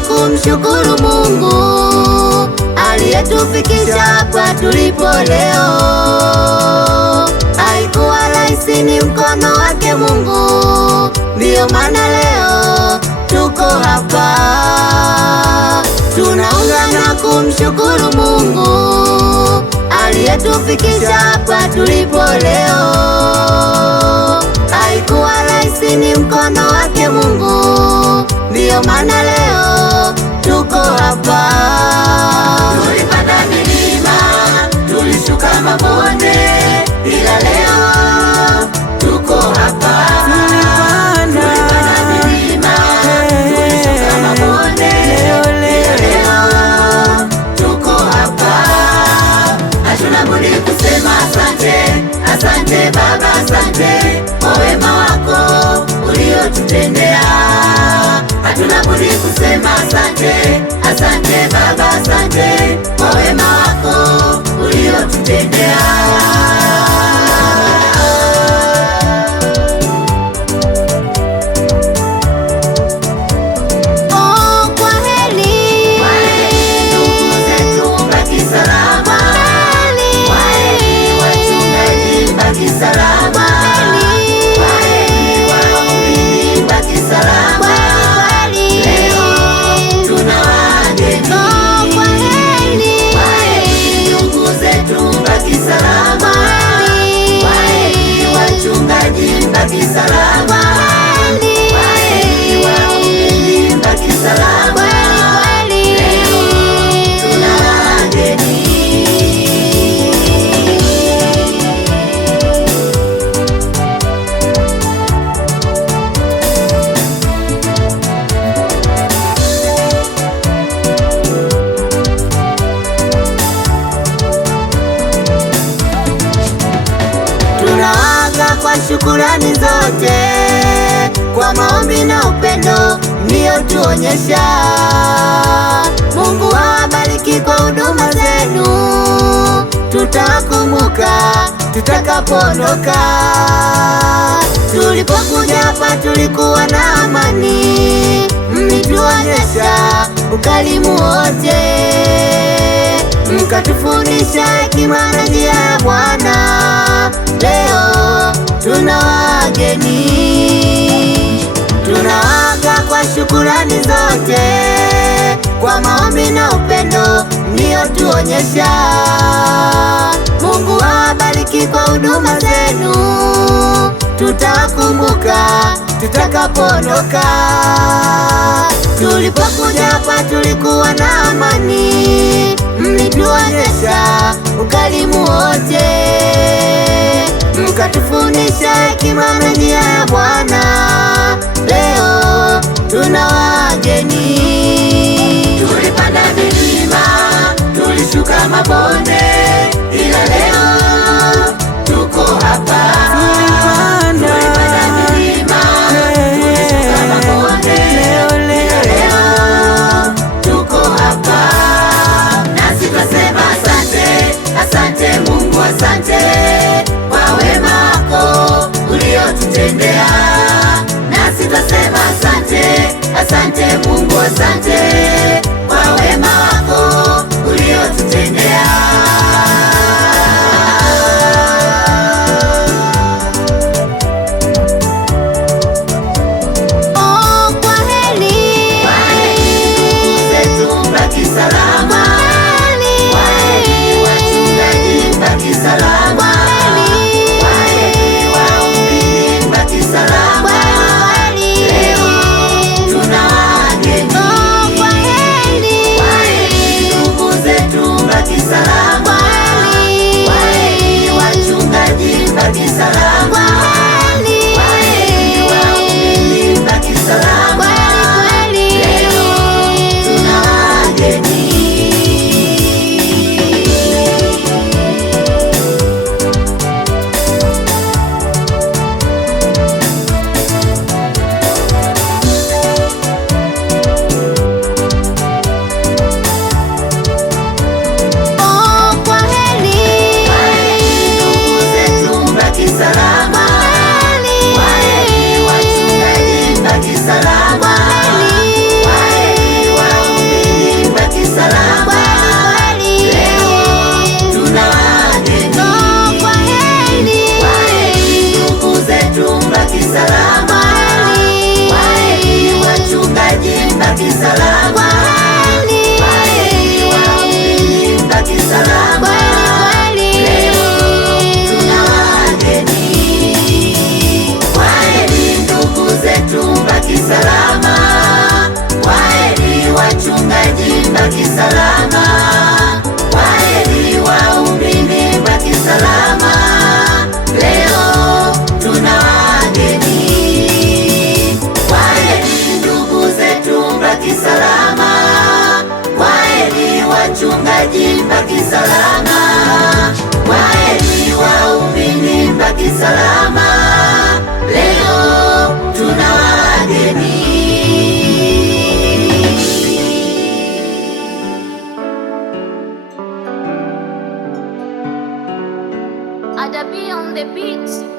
kumshukuru Mungu aliyetufikisha hapa tulipo leo. Haikuwa rahisi, ni mkono wake Mungu, ndiyo maana leo tuko hapa. Tunaungana kumshukuru Mungu aliyetufikisha hapa tulipo leo. Haikuwa rahisi, ni mkono wake Mungu, ndiyo maana leo tuko hapa. Tulipanda milima, tulishuka mabonde, ila leo tuko hapa. Tulipanda milima, tulishuka mabonde, ila leo tuko hapa. Hatuna budi kusema asante, asante Baba, asante kwa wema wako uliotutendea. Hatuna budi kusema asante, asante Baba, asante kwa wema wako uliotutendea. Kwa shukurani zote, kwa maombi na upendo mliotuonyesha. Mungu awabariki kwa huduma zenu, tutakumbuka tutakapoondoka. Tulipokuja hapa tulikuwa na amani, mlituonyesha ukarimu wote, mkatufundisha hekima na njia ya Bwana. Leo tuna wageni, tunawaaga kwa shukurani zote, kwa maombi na upendo mliotuonyesha. Mungu awabariki kwa huduma zenu, tutakumbuka tutakapoondoka. Tulipokuja hapa tulikuwa na amani, mlituonyesha ukarimu wote, mkatufundisha hekima na njia ya Bwana. Leo tuna wageni. Tulipanda milima, tulishuka mabonde, ila leo tuko hapa. Tulipanda milima, tulishuka mabonde, ila leo tuko hapa. Nasi twasema asante, asante Mungu, asante kwa wema wako uliotutendea. Nasi twasema asante, asante Mungu, asante salama. Kwaheri wachungaji, mbaki salama. Kwaheri waumini, mbaki salama. Leo tuna wageni. Kwaheri ndugu zetu, mbaki salama. Kwaheri wachungaji, mbaki salama. Kwaheri waumini, mbaki salama. Leo tuna wageni. Adabi on the beat.